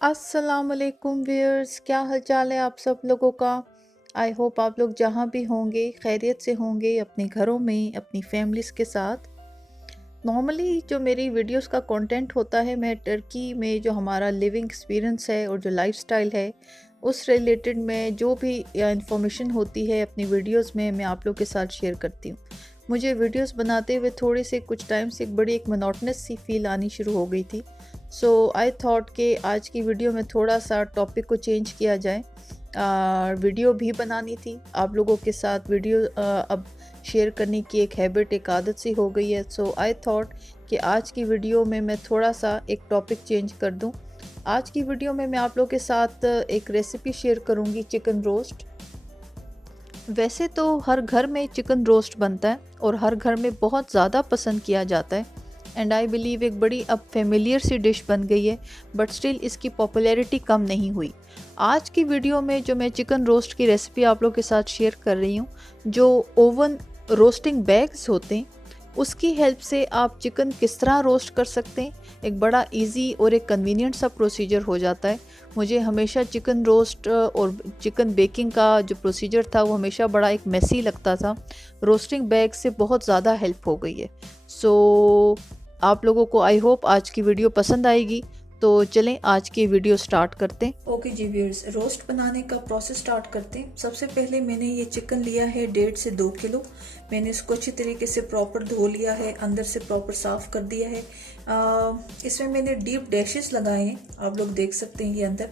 अस्सलामुअलैकुम व्यूअर्स, क्या हाल चाल है आप सब लोगों का। आई होप आप लोग जहाँ भी होंगे खैरियत से होंगे, अपने घरों में अपनी फैमिलीज़ के साथ। नॉर्मली जो मेरी वीडियोस का कंटेंट होता है, मैं टर्की में जो हमारा लिविंग एक्सपीरियंस है और जो लाइफस्टाइल है उस रिलेटेड में जो भी इंफॉर्मेशन होती है अपनी वीडियोस में मैं आप लोग के साथ शेयर करती हूँ। मुझे वीडियोस बनाते हुए थोड़ी से कुछ टाइम से एक बड़ी मोनोटोनस सी फील आनी शुरू हो गई थी। सो आई थॉट कि आज की वीडियो में थोड़ा सा टॉपिक को चेंज किया जाए। वीडियो भी बनानी थी आप लोगों के साथ। वीडियो अब शेयर करने की एक हैबिट, एक आदत सी हो गई है। सो आई थॉट कि आज की वीडियो में मैं थोड़ा सा एक टॉपिक चेंज कर दूं। आज की वीडियो में मैं आप लोगों के साथ एक रेसिपी शेयर करूंगी, चिकन रोस्ट। वैसे तो हर घर में चिकन रोस्ट बनता है और हर घर में बहुत ज़्यादा पसंद किया जाता है एंड आई बिलीव एक बड़ी अब फेमिलियर सी डिश बन गई है, बट स्टिल इसकी पॉपुलैरिटी कम नहीं हुई। आज की वीडियो में जो मैं चिकन रोस्ट की रेसिपी आप लोग के साथ शेयर कर रही हूँ, जो ओवन रोस्टिंग बैग्स होते हैं उसकी हेल्प से आप चिकन किस तरह रोस्ट कर सकते हैं। एक बड़ा इजी और एक कन्वीनियंट सा प्रोसीजर हो जाता है। मुझे हमेशा चिकन रोस्ट और चिकन बेकिंग का जो प्रोसीजर था वो हमेशा बड़ा एक मेसी लगता था। रोस्टिंग बैग से बहुत ज़्यादा हेल्प हो गई है। सो आप लोगों को आई होप आज की वीडियो पसंद आएगी। तो चलें आज की वीडियो स्टार्ट करते हैं। ओके जी व्यूअर्स, रोस्ट बनाने का प्रोसेस स्टार्ट करते हैं। सबसे पहले मैंने ये चिकन लिया है 1.5 से 2 किलो। मैंने इसको अच्छी तरीके से प्रॉपर धो लिया है, अंदर से प्रॉपर साफ कर दिया है। इसमें मैंने डीप डैशेस लगाए हैं, आप लोग देख सकते हैं। ये अंदर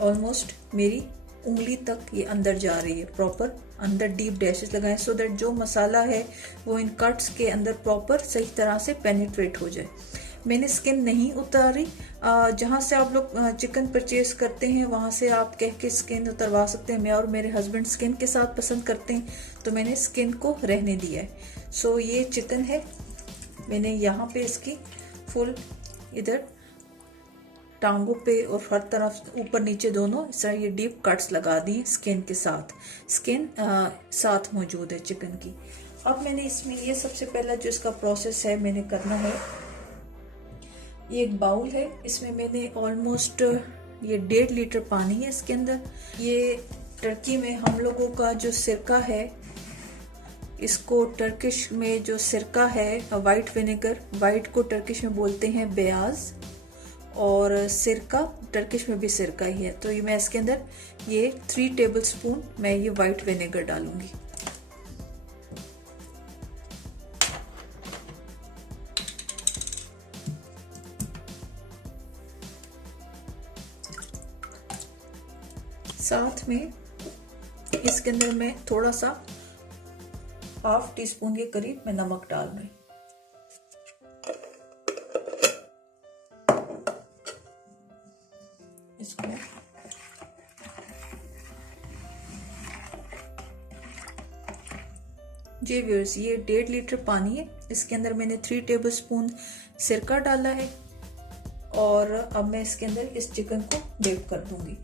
ऑलमोस्ट मेरी उंगली तक ये अंदर जा रही है, प्रॉपर अंदर डीप डैशेस लगाए सो दैट जो मसाला है वो इन कट्स के अंदर प्रॉपर सही तरह से पेनिट्रेट हो जाए। मैंने स्किन नहीं उतारी। जहाँ से आप लोग चिकन परचेज करते हैं वहाँ से आप कह के स्किन उतरवा सकते हैं। मैं और मेरे हस्बैंड स्किन के साथ पसंद करते हैं तो मैंने स्किन को रहने दिया है। सो ये चिकन है, मैंने यहाँ पे इसकी फुल इधर टांगों पे और हर तरफ ऊपर नीचे दोनों इस तरह ये डीप कट्स लगा दिए स्किन के साथ। स्किन साथ मौजूद है चिकन की। अब मैंने इसमें ये सबसे पहला जो इसका प्रोसेस है मैंने करना है, ये एक बाउल है, इसमें मैंने ऑलमोस्ट ये 1.5 लीटर पानी है इसके अंदर। ये टर्की में हम लोगों का जो सिरका है, इसको टर्किश में जो सिरका है वाइट विनेगर, वाइट को टर्किश में बोलते हैं बेयाज और सिरका टर्किश में भी सिरका ही है। तो ये मैं इसके अंदर ये 3 टेबल स्पून मैं ये वाइट विनेगर डालूंगी। साथ में इसके अंदर मैं थोड़ा सा 1/2 टीस्पून के करीब मैं नमक डाल रही। इसको जी व्यूअर्स, ये 1.5 लीटर पानी है, इसके अंदर मैंने 3 टेबल स्पून सिरका डाला है और अब मैं इसके अंदर इस चिकन को डिप कर दूंगी।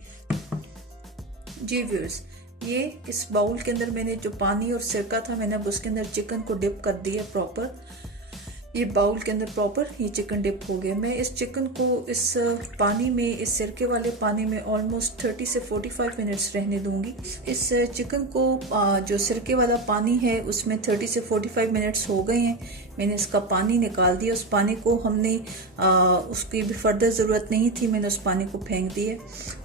जी व्यूअर्स, ये इस बाउल के अंदर मैंने जो पानी और सिरका था मैंने अब उसके अंदर चिकन को डिप कर दिया प्रॉपर। ये बाउल के अंदर प्रॉपर ये चिकन डिप हो गया। मैं इस चिकन को इस पानी में, इस सिरके वाले पानी में ऑलमोस्ट 30 से 45 मिनट्स रहने दूंगी। इस चिकन को जो सिरके वाला पानी है उसमें 30 से 45 मिनट्स हो गए हैं। मैंने इसका पानी निकाल दिया। उस पानी को हमने उसकी भी फर्दर ज़रूरत नहीं थी, मैंने उस पानी को फेंक दिया।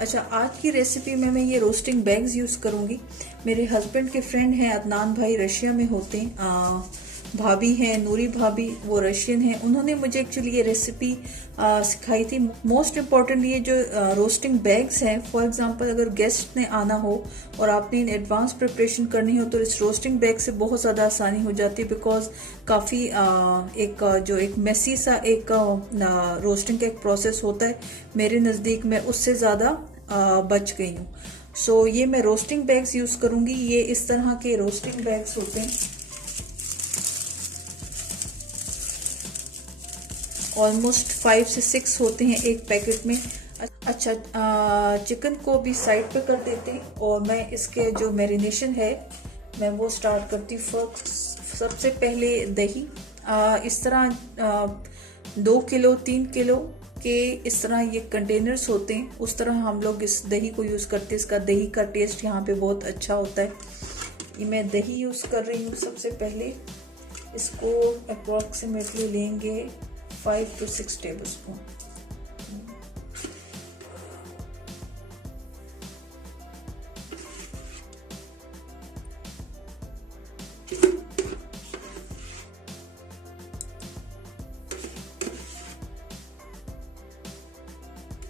अच्छा, आज की रेसिपी में मैं ये रोस्टिंग बैग्स यूज़ करूँगी। मेरे हस्बैंड के फ्रेंड हैं अदनान भाई, रशिया में होते हैं। भाभी हैं नूरी भाभी, वो रशियन हैं, उन्होंने मुझे एक्चुअली ये रेसिपी सिखाई थी। मोस्ट इम्पॉर्टेंट ये जो रोस्टिंग बैग्स हैं, फॉर एग्जांपल अगर गेस्ट ने आना हो और आपने इन एडवांस प्रिपरेशन करनी हो तो इस रोस्टिंग बैग से बहुत ज़्यादा आसानी हो जाती है। बिकॉज काफ़ी एक मेसी सा एक रोस्टिंग का एक प्रोसेस होता है, मेरे नज़दीक मैं उससे ज़्यादा बच गई हूँ। सो ये मैं रोस्टिंग बैग्स यूज़ करूँगी। ये इस तरह के रोस्टिंग बैग्स होते हैं, ऑलमोस्ट 5 से 6 होते हैं एक पैकेट में। अच्छा, चिकन को भी साइड पे कर देते हैं और मैं इसके जो मैरिनेशन है मैं वो स्टार्ट करती हूँ। सबसे पहले दही, इस तरह 2 किलो 3 किलो के इस तरह ये कंटेनर्स होते हैं, उस तरह हम लोग इस दही को यूज़ करते हैं। इसका दही का टेस्ट यहाँ पे बहुत अच्छा होता है। ये मैं दही यूज़ कर रही हूँ। सबसे पहले इसको अप्रॉक्सीमेटली लेंगे 5 to 6 टेबल स्पून।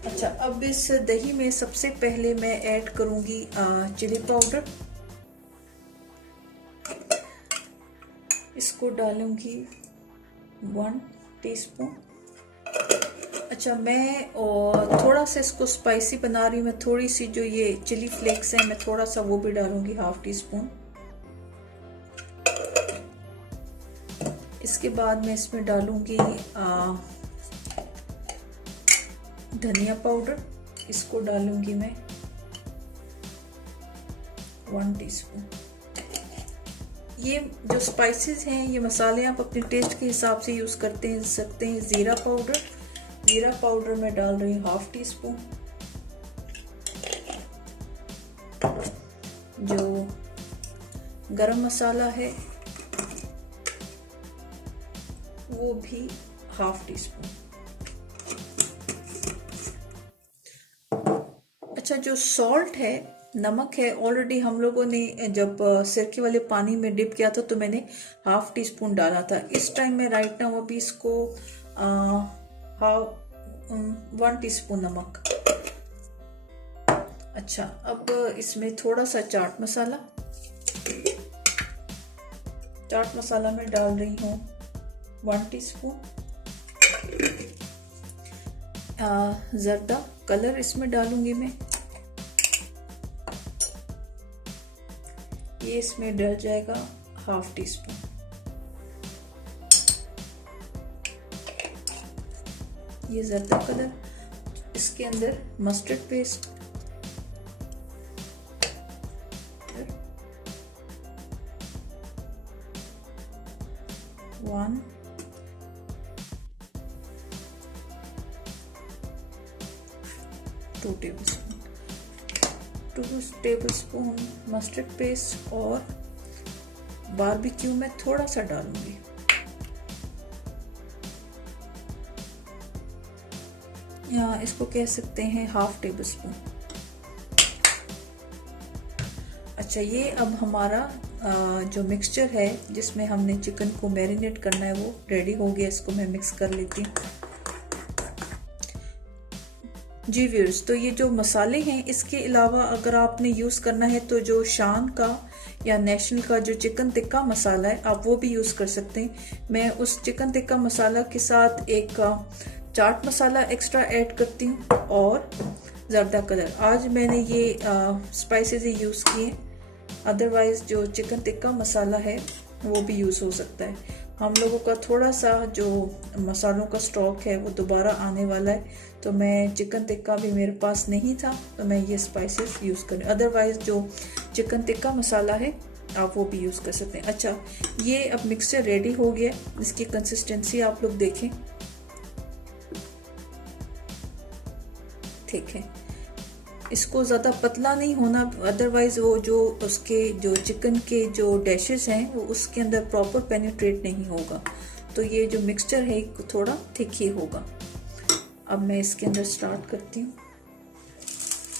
अच्छा, अब इस दही में सबसे पहले मैं ऐड करूंगी चिली पाउडर। इसको डालूंगी 1 टीस्पून। अच्छा, मैं और थोड़ा सा इसको स्पाइसी बना रही हूँ। मैं थोड़ी सी जो ये चिली फ्लेक्स है मैं थोड़ा सा वो भी डालूंगी, 1/2 टीस्पून। इसके बाद मैं इसमें डालूंगी धनिया पाउडर। इसको डालूंगी मैं 1 टीस्पून। ये जो स्पाइसेस हैं, ये मसाले आप अपने टेस्ट के हिसाब से यूज करते सकते हैं। जीरा पाउडर मैं डाल रही हूँ 1/2 टीस्पून। जो गरम मसाला है वो भी 1/2 टीस्पून। अच्छा, जो सॉल्ट है, नमक है, ऑलरेडी हम लोगों ने जब सिरके वाले पानी में डिप किया था तो मैंने 1/2 टीस्पून डाला था। इस टाइम में राइट नाउ अभी इसको 1 टीस्पून नमक। अच्छा, अब इसमें थोड़ा सा चाट मसाला मैं डाल रही हूँ 1 टीस्पून। जर्दा कलर इसमें डालूंगी मैं, ये इसमें डल जाएगा 1/2 टीस्पून। ये जर्दा कलर। इसके अंदर mustard paste, 1 2 tablespoon mustard paste, और बारबेक्यू में थोड़ा सा डालूंगी। या इसको कह सकते हैं 1/2 टेबलस्पून। अच्छा, ये अब हमारा जो मिक्सचर है जिसमें हमने चिकन को मैरिनेट करना है वो रेडी हो गया। इसको मैं मिक्स कर लेती हूँ। जी व्यूअर्स, तो ये जो मसाले हैं, इसके अलावा अगर आपने यूज़ करना है तो जो शान का या नेशनल का जो चिकन टिक्का मसाला है आप वो भी यूज़ कर सकते हैं। मैं उस चिकन टिक्का मसाला के साथ एक चाट मसाला एक्स्ट्रा ऐड करती हूँ और जर्दा कलर। आज मैंने ये स्पाइसेस ही यूज़ किए, अदरवाइज जो चिकन टिक्का मसाला है वो भी यूज़ हो सकता है। हम लोगों का थोड़ा सा जो मसालों का स्टॉक है वो दोबारा आने वाला है, तो मैं चिकन टिक्का भी मेरे पास नहीं था तो मैं ये स्पाइसेस यूज़ करूँ। अदरवाइज जो चिकन टिक्का मसाला है आप वो भी यूज़ कर सकते हैं। अच्छा, ये अब मिक्सचर रेडी हो गया। इसकी कंसिस्टेंसी आप लोग देखें, ठीक है। इसको ज़्यादा पतला नहीं होना, अदरवाइज वो जो उसके जो चिकन के जो डैशेस हैं वो उसके अंदर प्रॉपर पेनिट्रेट नहीं होगा। तो ये जो मिक्सचर है थोड़ा थिक ही होगा। अब मैं इसके अंदर स्टार्ट करती हूँ।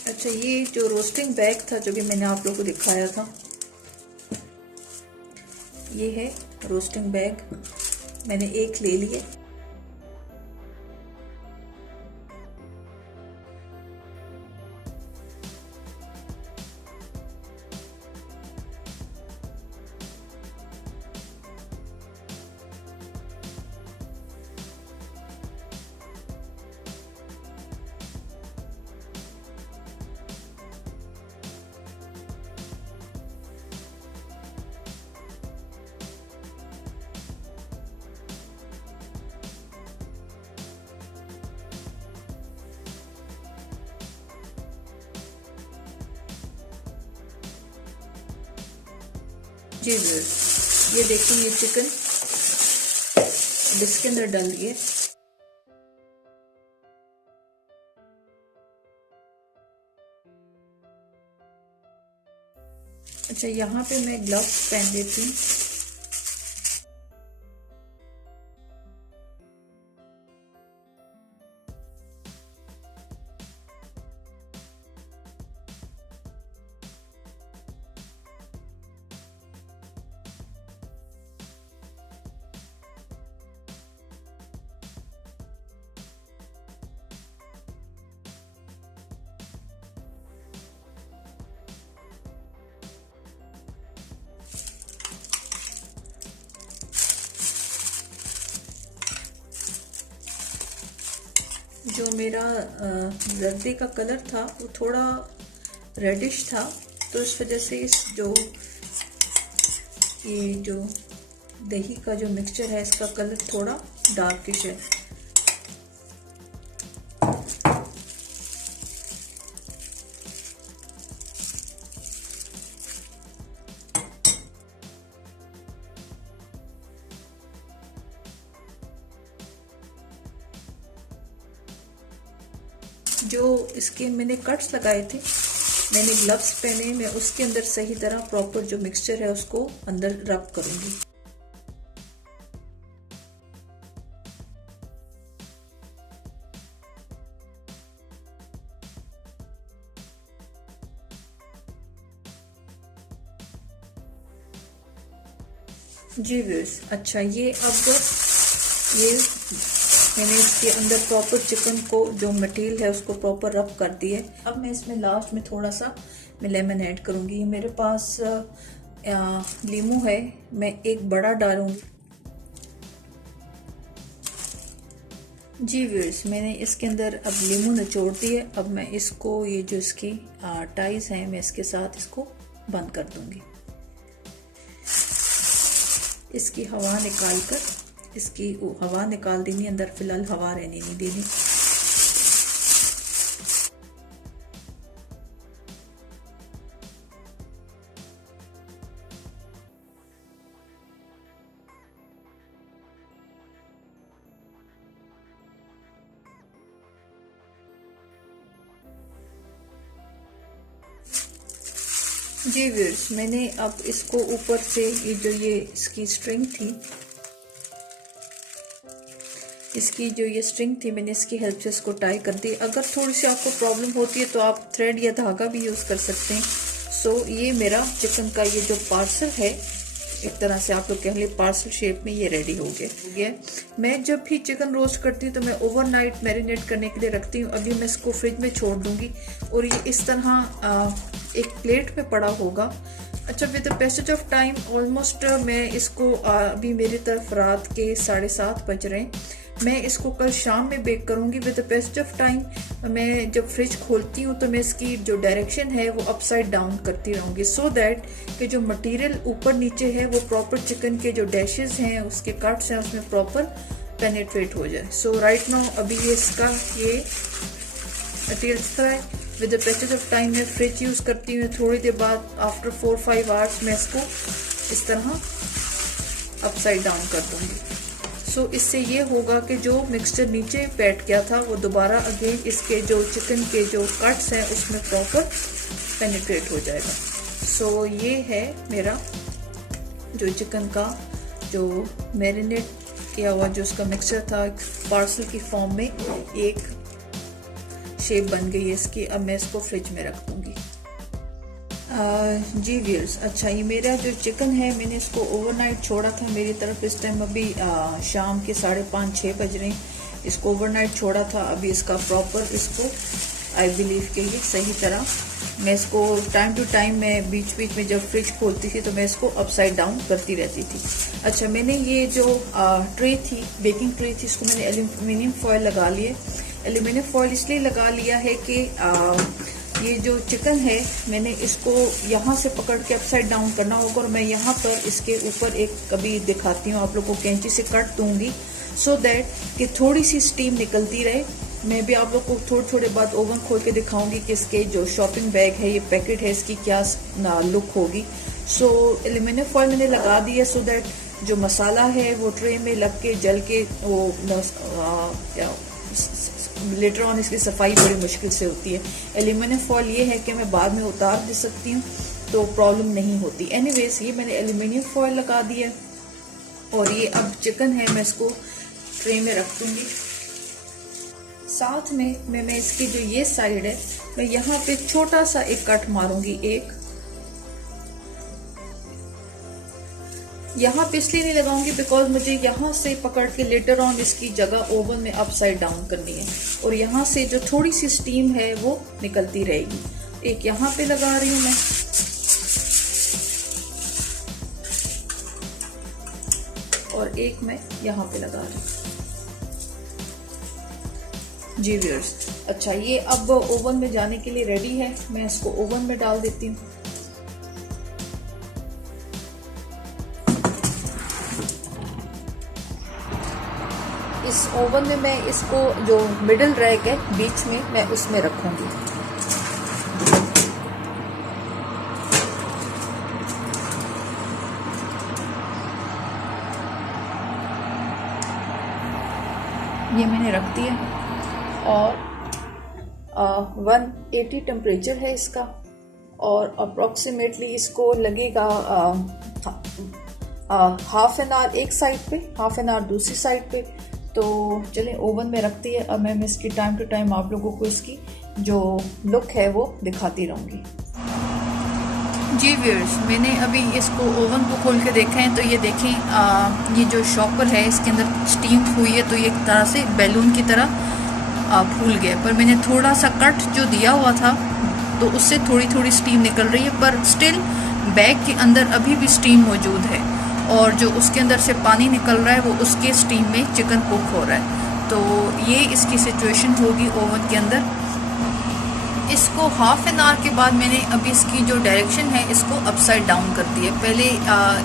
अच्छा, ये जो रोस्टिंग बैग था जो भी मैंने आप लोगों को दिखाया था, ये है रोस्टिंग बैग। मैंने एक ले लिया। जी ये देखिए, ये चिकन इसके अंदर डाल दिए। अच्छा, यहाँ पे मैं ग्लव्स पहन लेती हूँ। जो मेरा जर्दी का कलर था वो थोड़ा रेडिश था, तो इस वजह से ये जो दही का जो मिक्सचर है इसका कलर थोड़ा डार्किश है। जो इसके मैंने कट्स लगाए थे, मैंने ग्लव्स पहने, मैं उसके अंदर सही तरह प्रॉपर जो मिक्सचर है उसको अंदर रब करूंगी। जी व्यूअर्स, अच्छा ये मैंने इसके अंदर प्रॉपर चिकन को जो मटेरियल है उसको प्रॉपर रब कर दिया है। अब मैं इसमें लास्ट में थोड़ा सा मैं लेमन ऐड करूंगी। मेरे पास लीमू है, मैं एक बड़ा डालूंगी। जी व्यूअर्स, मैंने इसके अंदर अब लीमू निचोड़ दिए। अब मैं इसको ये जो इसकी टाइज हैं मैं इसके साथ इसको बंद कर दूंगी। इसकी हवा निकाल कर इसकी हवा निकाल देनी, अंदर फिलहाल हवा रहने नहीं देनी। जी व्यूअर्स, मैंने अब इसको ऊपर से ये इसकी स्ट्रिंग थी, मैंने इसकी हेल्प से इसको टाई कर दी। अगर थोड़ी सी आपको प्रॉब्लम होती है तो आप थ्रेड या धागा भी यूज़ कर सकते हैं। सो ये मेरा चिकन का ये जो पार्सल है, एक तरह से आप लोग कह लें पार्सल शेप में ये रेडी हो गया। मैं जब भी चिकन रोस्ट करती हूँ तो मैं ओवरनाइट मैरिनेट करने के लिए रखती हूँ। अभी मैं इसको फ्रिज में छोड़ दूंगी और ये इस तरह एक प्लेट में पड़ा होगा। अच्छा, with the passage of time almost मैं इसको अभी मेरी तरफ रात के 7:30 बज रहे हैं, मैं इसको कल शाम में बेक करूंगी। With the passage of time मैं जब फ्रिज खोलती हूँ तो मैं इसकी जो डायरेक्शन है वो अपसाइड डाउन करती रहूंगी, सो दैट कि जो मटेरियल ऊपर नीचे है वो प्रॉपर चिकन के जो डैशेस हैं, उसके कट्स हैं, उसमें प्रॉपर पेनिट्रेट हो जाए। सो राइट नाउ अभी ये इसका ये मटेरियल इस तरह है। With the passage of time मैं फ्रिज यूज़ करती हूँ, थोड़ी देर बाद आफ्टर 4-5 आवर्स मैं इसको इस तरह अपसाइड डाउन कर दूंगी। सो इससे ये होगा कि जो मिक्सचर नीचे बैठ गया था वो दोबारा अगेन इसके जो चिकन के जो कट्स हैं उसमें प्रॉपर पेनिट्रेट हो जाएगा। सो ये है मेरा जो चिकन का जो मैरिनेट किया हुआ जो उसका मिक्सचर था, पार्सल की फॉर्म में एक शेप बन गई है इसकी। अब मैं इसको फ्रिज में रख दूंगी। जी व्यूअर्स, अच्छा ये मेरा जो चिकन है मैंने इसको ओवरनाइट छोड़ा था। मेरी तरफ इस टाइम अभी शाम के 5:30-6 बज रहे हैं। इसको ओवरनाइट छोड़ा था। अभी इसका प्रॉपर इसको आई बिलीव के ये सही तरह मैं इसको टाइम टू टाइम मैं बीच बीच में जब फ्रिज खोलती थी तो मैं इसको अपसाइड डाउन करती रहती थी। अच्छा, मैंने ये जो ट्रे थी, बेकिंग ट्रे थी, इसको मैंने एल्यूमिनियम फॉयल लगा लिए। एल्यूमिनियम फॉयल इसलिए लगा लिया है कि ये जो चिकन है मैंने इसको यहाँ से पकड़ के अपसाइड डाउन करना होगा और मैं यहाँ पर इसके ऊपर एक कभी दिखाती हूँ आप लोग को, कैंची से कट दूंगी, सो दैट कि थोड़ी सी स्टीम निकलती रहे। मैं भी आप लोग को थोड़े बाद ओवन खोल के दिखाऊंगी कि इसके जो शॉपिंग बैग है, ये पैकेट है, इसकी क्या लुक होगी। सो एल्यूमिनियम फॉयल मैंने लगा दी है सो दैट जो मसाला है वो ट्रे में लग के जल के वो लेटर ऑन इसकी सफाई बड़ी मुश्किल से होती है। एल्यूमिनियम फॉयल ये है कि मैं बाद में उतार दे सकती हूँ तो प्रॉब्लम नहीं होती। एनीवेज ये मैंने एल्यूमिनियम फॉयल लगा दिया और ये अब चिकन है मैं इसको ट्रे में रख दूंगी। साथ में मैं इसकी जो ये साइड है मैं यहाँ पे छोटा सा एक कट मारूंगी। एक यहाँ पे इसलिए नहीं लगाऊंगी बिकॉज मुझे यहाँ से पकड़ के लेटर ऑन इसकी जगह ओवन में अपसाइड डाउन करनी है और यहाँ से जो थोड़ी सी स्टीम है वो निकलती रहेगी। एक यहाँ पे लगा रही हूँ मैं और एक मैं यहाँ पे लगा रही हूँ। जी व्यूअर्स, अच्छा ये अब ओवन में जाने के लिए रेडी है। मैं इसको ओवन में डाल देती हूँ। इस ओवन में मैं इसको जो मिडिल रैक है बीच में मैं उसमें रखूंगी। ये मैंने रख दिया और 180 टेम्परेचर है इसका और अप्रोक्सीमेटली इसको लगेगा हाफ एन आवर एक साइड पे, हाफ एन आवर दूसरी साइड पे। तो चलिए ओवन में रखती है। अब मैं इसकी टाइम टू टाइम आप लोगों को इसकी जो लुक है वो दिखाती रहूँगी। जी व्यूअर्स, मैंने अभी इसको ओवन को खोल के देखा है तो ये देखें ये जो शॉपर है इसके अंदर स्टीम हुई है तो ये एक तरह से बैलून की तरह फूल गया। पर मैंने थोड़ा सा कट जो दिया हुआ था तो उससे थोड़ी थोड़ी स्टीम निकल रही है, पर स्टिल बैग के अंदर अभी भी स्टीम मौजूद है और जो उसके अंदर से पानी निकल रहा है वो उसके स्टीम में चिकन कुक हो रहा है। तो ये इसकी सिचुएशन होगी ओवन के अंदर। इसको हाफ एन आवर के बाद मैंने अभी इसकी जो डायरेक्शन है इसको अपसाइड डाउन कर दी है। पहले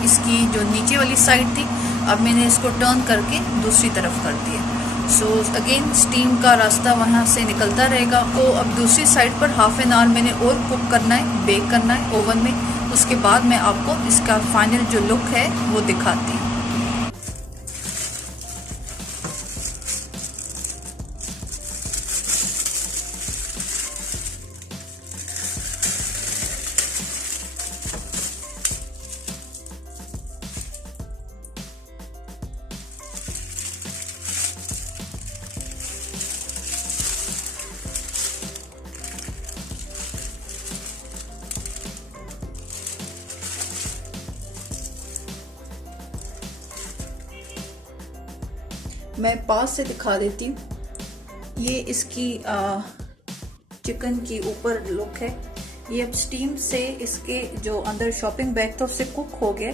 इसकी जो नीचे वाली साइड थी अब मैंने इसको टर्न करके दूसरी तरफ कर दिया। सो अगेन स्टीम का रास्ता वहाँ से निकलता रहेगा। तो अब दूसरी साइड पर हाफ एन आवर मैंने और कुक करना है, बेक करना है ओवन में। उसके बाद मैं आपको इसका फाइनल जो लुक है वो दिखाती हूँ। मैं पास से दिखा देती हूँ। ये इसकी चिकन की ऊपर लुक है। ये अब स्टीम से इसके जो अंदर शॉपिंग बैग था उससे कुक हो गया।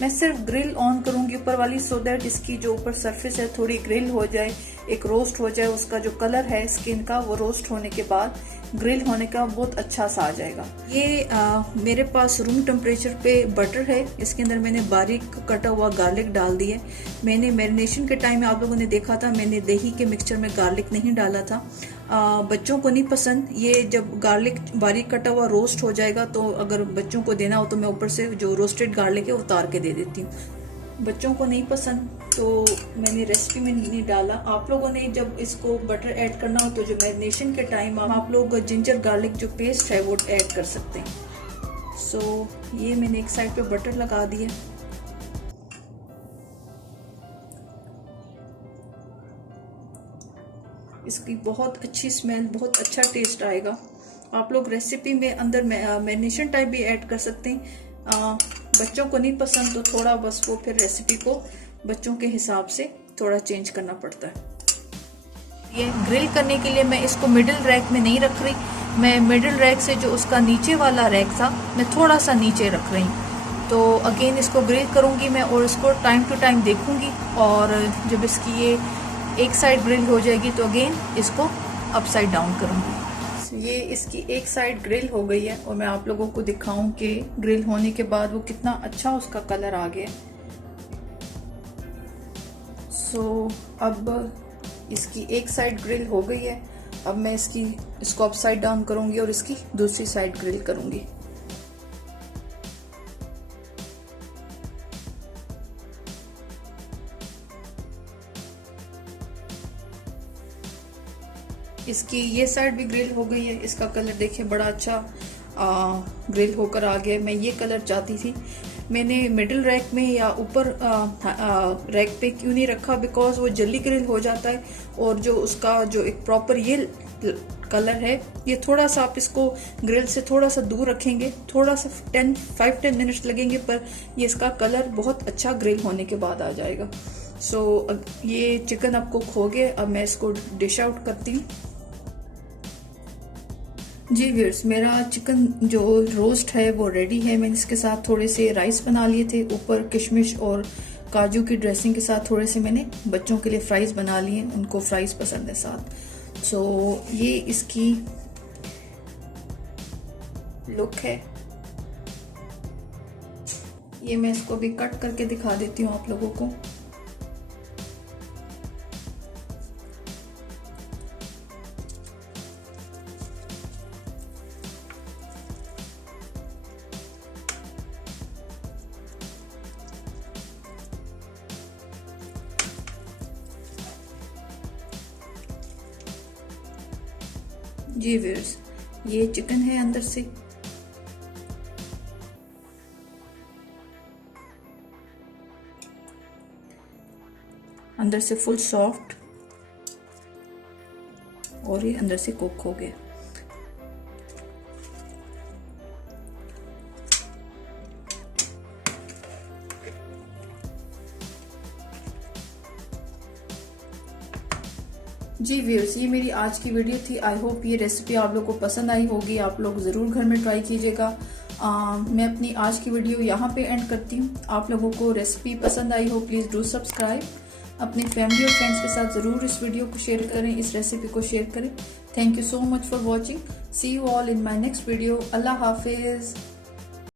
मैं सिर्फ ग्रिल ऑन करूंगी ऊपर वाली सो दैट इसकी जो ऊपर सरफेस है थोड़ी ग्रिल हो जाए, एक रोस्ट हो जाए। उसका जो कलर है स्किन का वो रोस्ट होने के बाद ग्रिल होने का बहुत अच्छा सा आ जाएगा। ये मेरे पास रूम टेम्परेचर पे बटर है। इसके अंदर मैंने बारीक कटा हुआ गार्लिक डाल दिया। मैंने मैरिनेशन के टाइम में आप लोगों ने देखा था मैंने दही के मिक्सचर में गार्लिक नहीं डाला था। बच्चों को नहीं पसंद। ये जब गार्लिक बारीक कटा हुआ रोस्ट हो जाएगा तो अगर बच्चों को देना हो तो मैं ऊपर से जो रोस्टेड गार्लिक है उतार के दे देती हूँ। बच्चों को नहीं पसंद तो मैंने रेसिपी में नहीं डाला। आप लोगों ने जब इसको बटर ऐड करना हो तो जो मैरिनेशन के टाइम आप लोग जिंजर गार्लिक जो पेस्ट है वो ऐड कर सकते हैं। सो ये मैंने एक साइड पे बटर लगा दिया। इसकी बहुत अच्छी स्मेल, बहुत अच्छा टेस्ट आएगा। आप लोग रेसिपी में अंदर मैरिनेशन टाइप भी ऐड कर सकते हैं। बच्चों को नहीं पसंद तो थोड़ा बस वो फिर रेसिपी को बच्चों के हिसाब से थोड़ा चेंज करना पड़ता है। ये ग्रिल करने के लिए मैं इसको मिडिल रैक में नहीं रख रही। मैं मिडिल रैक से जो उसका नीचे वाला रैक था मैं थोड़ा सा नीचे रख रही हूँ। तो अगेन इसको ग्रिल करूँगी मैं और इसको टाइम टू टाइम देखूँगी और जब इसकी ये एक साइड ग्रिल हो जाएगी तो अगेन इसको अपसाइड डाउन करूँगी। ये इसकी एक साइड ग्रिल हो गई है और मैं आप लोगों को दिखाऊं कि ग्रिल होने के बाद वो कितना अच्छा उसका कलर आ गया। सो अब इसकी एक साइड ग्रिल हो गई है। अब मैं इसको अपसाइड डाउन करूंगी और इसकी दूसरी साइड ग्रिल करूंगी। इसकी ये साइड भी ग्रिल हो गई है। इसका कलर देखिए बड़ा अच्छा ग्रिल होकर आ गया। मैं ये कलर चाहती थी। मैंने मिडिल रैक में या ऊपर रैक पे क्यों नहीं रखा, बिकॉज वो जल्दी ग्रिल हो जाता है, और जो उसका जो एक प्रॉपर ये कलर है, ये थोड़ा सा आप इसको ग्रिल से थोड़ा सा दूर रखेंगे, थोड़ा सा 5-10 मिनट्स लगेंगे, पर ये इसका कलर बहुत अच्छा ग्रिल होने के बाद आ जाएगा। सो ये चिकन आपको खो गया। अब मैं इसको डिश आउट करती हूँ। जी व्यूअर्स, मेरा चिकन जो रोस्ट है वो रेडी है। मैंने इसके साथ थोड़े से राइस बना लिए थे, ऊपर किशमिश और काजू की ड्रेसिंग के साथ थोड़े से मैंने बच्चों के लिए फ्राइज बना लिए, उनको फ्राइज पसंद है साथ। सो ये इसकी लुक है। ये मैं इसको भी कट करके दिखा देती हूँ आप लोगों को। जी व्यूअर्स, ये चिकन है अंदर से। अंदर से फुल सॉफ्ट और ये अंदर से कुक हो गया। जी व्यूअर्स, ये मेरी आज की वीडियो थी। आई होप ये रेसिपी आप लोग को पसंद आई होगी। आप लोग ज़रूर घर में ट्राई कीजिएगा। मैं अपनी आज की वीडियो यहाँ पे एंड करती हूँ। आप लोगों को रेसिपी पसंद आई हो, प्लीज़ डू सब्सक्राइब। अपनी फैमिली और फ्रेंड्स के साथ ज़रूर इस वीडियो को शेयर करें, इस रेसिपी को शेयर करें। Thank you so much for watching. See you all in my next video. अल्लाह हाफिज़।